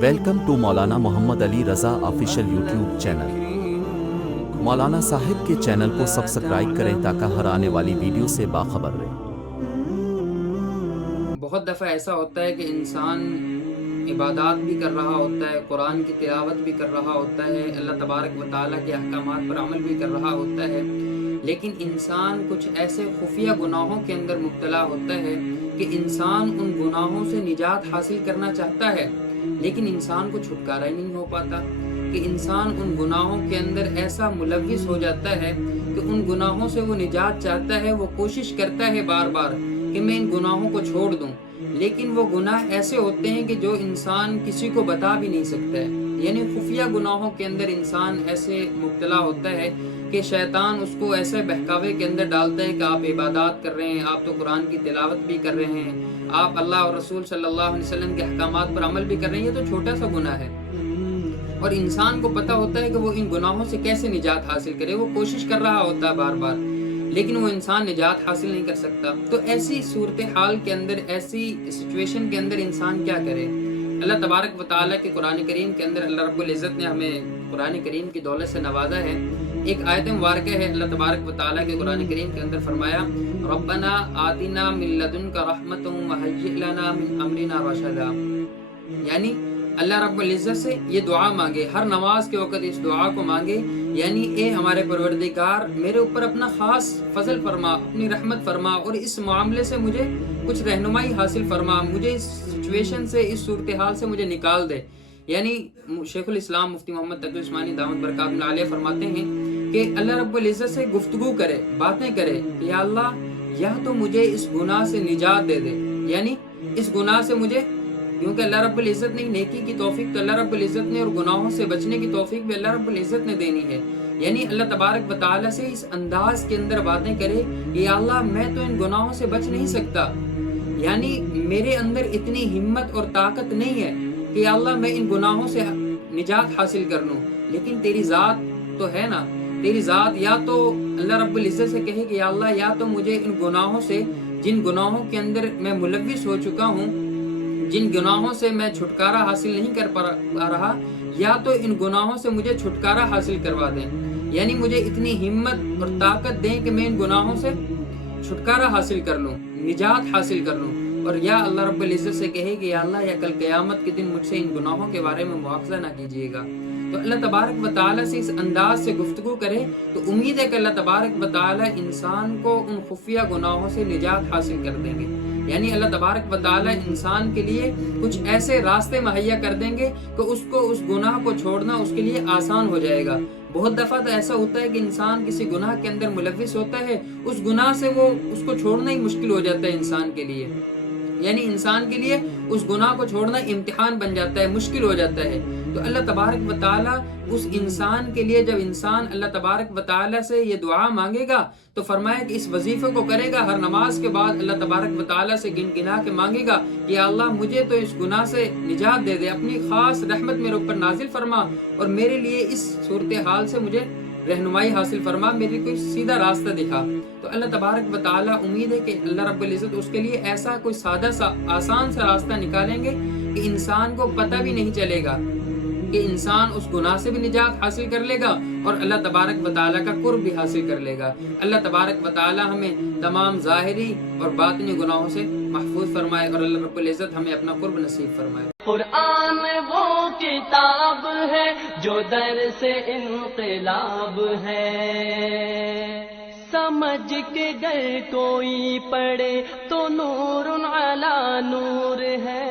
Welcome to Maulana Muhammad Ali Raza official YouTube channel. مولانا صاحب کے channel کو سبسکرائب کریں تاکہ ہر آنے والی ویڈیو سے باخبر رہیں۔ بہت دفعہ ایسا ہوتا ہے کہ انسان عبادات بھی کر رہا ہوتا ہے، قرآن کی تلاوت بھی کر رہا ہوتا ہے، اللہ تبارک و تعالیٰ کے احکامات پر عمل بھی کر رہا ہوتا ہے، لیکن انسان کچھ ایسے خفیہ گناہوں کے اندر مبتلا ہوتا ہے کہ انسان ان گناہوں سے نجات حاصل کرنا چاہتا ہے لیکن انسان کو چھٹکارا ہی نہیں ہو پاتا، کہ انسان ان گناہوں کے اندر ایسا ملوث ہو جاتا ہے کہ ان گناہوں سے وہ نجات چاہتا ہے، وہ کوشش کرتا ہے بار بار کہ میں ان گناہوں کو چھوڑ دوں، لیکن وہ گناہ ایسے ہوتے ہیں کہ جو انسان کسی کو بتا بھی نہیں سکتا ہے، یعنی خفیہ گناہوں کے اندر انسان ایسے مبتلا ہوتا ہے کہ شیطان اس کو ایسے بہکاوے کے اندر ڈالتا ہے کہ آپ عبادات کر رہے ہیں، آپ تو قرآن کی تلاوت بھی کر رہے ہیں، آپ اللہ اور رسول صلی اللہ علیہ وسلم کے احکامات پر عمل بھی کر رہے ہیں، یہ تو چھوٹا سا گناہ ہے، اور انسان کو پتہ ہوتا ہے کہ وہ ان گناہوں سے کیسے نجات حاصل کرے، وہ کوشش کر رہا ہوتا ہے بار بار، لیکن وہ انسان نجات حاصل نہیں کر سکتا۔ تو ایسی صورتحال کے اندر، ایسی سچویشن کے اندر انسان کیا کرے؟ اللہ تبارک و تعالیٰ کے قرآن کریم کے اندر اللہ رب العزت نے ہمیں قرآن کریم کی دولت سے نوازا ہے۔ ایک آیت مبارکہ ہے، اللہ تبارک و تعالیٰ کے قرآن کریم کے اندر فرمایا ربنا آتنا من لدنک رحمۃ وہیئ لنا من امرنا رشدا، یعنی اللہ رب العزت سے یہ دعا مانگے، ہر نماز کے وقت اس دعا کو مانگے، یعنی اے ہمارے پروردگار میرے اوپر اپنا خاص فضل فرما، اپنی رحمت فرما، اور اس معاملے سے مجھے کچھ رہنمائی حاصل فرما، مجھے اس سچویشن سے، اس صورتحال سے مجھے نکال دے۔ یعنی شیخ الاسلام مفتی محمد تقی عثمانی دامت برکاتہ عالیہ فرماتے ہیں کہ اللہ رب العزت سے گفتگو کرے، باتیں کرے کہ یا اللہ یا تو مجھے اس گناہ سے نجات دے دے، یعنی اس گناہ سے مجھے، کیونکہ اللہ رب العزت نے نیکی کی توفیق تو اللہ رب العزت نے، اور گناہوں سے بچنے کی توفیق بھی اللہ رب العزت نے دینی ہے، یعنی اللہ تبارک و تعالیٰ سے اس انداز کے اندر باتیں کرے کہ یا اللہ میں تو ان گناہوں سے بچ نہیں سکتا، یعنی میرے اندر اتنی ہمت اور طاقت نہیں ہے کہ یا اللہ میں ان گناہوں سے نجات حاصل کر لوں، لیکن تیری ذات تو ہے نا، تیری ذات یا تو اللہ رب العزت سے کہے کہ یا اللہ یا تو مجھے ان گناہوں سے، جن گناہوں کے اندر میں ملوث ہو چکا ہوں، جن گناہوں سے میں چھٹکارا حاصل نہیں کر پا رہا، یا تو ان گناہوں سے مجھے چھٹکارا حاصل کروا دیں، یعنی مجھے اتنی ہمت اور طاقت دیں کہ میں ان گناہوں سے چھٹکارا حاصل کر لوں، نجات حاصل کر لوں، اور یا اللہ رب العزت سے کہے کہ یا اللہ یا کل قیامت کے دن مجھ سے ان گناہوں کے بارے میں مواخذہ نہ کیجیے گا۔ تو اللہ تبارک و تعالیٰ سے اس انداز سے گفتگو کرے تو امید ہے کہ اللہ تبارک و تعالیٰ انسان کو ان خفیہ گناہوں سے نجات حاصل کر دیں گے، یعنی اللہ تبارک و تعالیٰ انسان کے لیے کچھ ایسے راستے مہیا کر دیں گے کہ اس کو اس گناہ کو چھوڑنا اس کے لیے آسان ہو جائے گا۔ بہت دفعہ تو ایسا ہوتا ہے کہ انسان کسی گناہ کے اندر ملوث ہوتا ہے، اس گناہ سے وہ اس کو چھوڑنا ہی مشکل ہو جاتا ہے انسان کے لیے، یعنی انسان کے لیے اس گناہ کو چھوڑنا امتحان بن جاتا ہے، مشکل ہو جاتا ہے۔ تو اللہ تبارک و تعالیٰ اس انسان کے لیے، جب انسان اللہ تبارک و تعالیٰ سے یہ دعا مانگے گا تو فرمایا کہ اس وظیفے کو کرے گا، ہر نماز کے بعد اللہ تبارک و تعالیٰ سے گن گنا کے مانگے گا کہ یا اللہ مجھے تو اس گناہ سے نجات دے دے، اپنی خاص رحمت میرے اوپر نازل فرما، اور میرے لیے اس صورتحال سے مجھے رہنمائی حاصل فرما، میری کوئی سیدھا راستہ دکھا۔ تو اللہ تبارک و تعالیٰ امید ہے کہ اللہ رب العزت اس کے لیے ایسا کوئی سادہ سا آسان سا راستہ نکالیں گے کہ انسان کو پتہ بھی نہیں چلے گا، کہ انسان اس گناہ سے بھی نجات حاصل کر لے گا اور اللہ تبارک و تعالیٰ کا قرب بھی حاصل کر لے گا۔ اللہ تبارک و تعالیٰ ہمیں تمام ظاہری اور باطنی گناہوں سے محفوظ فرمائے، اور اللہ رب العزت ہمیں اپنا قرب نصیب فرمائے۔ قرآن وہ کتاب ہے جو در سے انقلاب ہے، سمجھ کے گر کوئی پڑھے تو نور علی نور ہے۔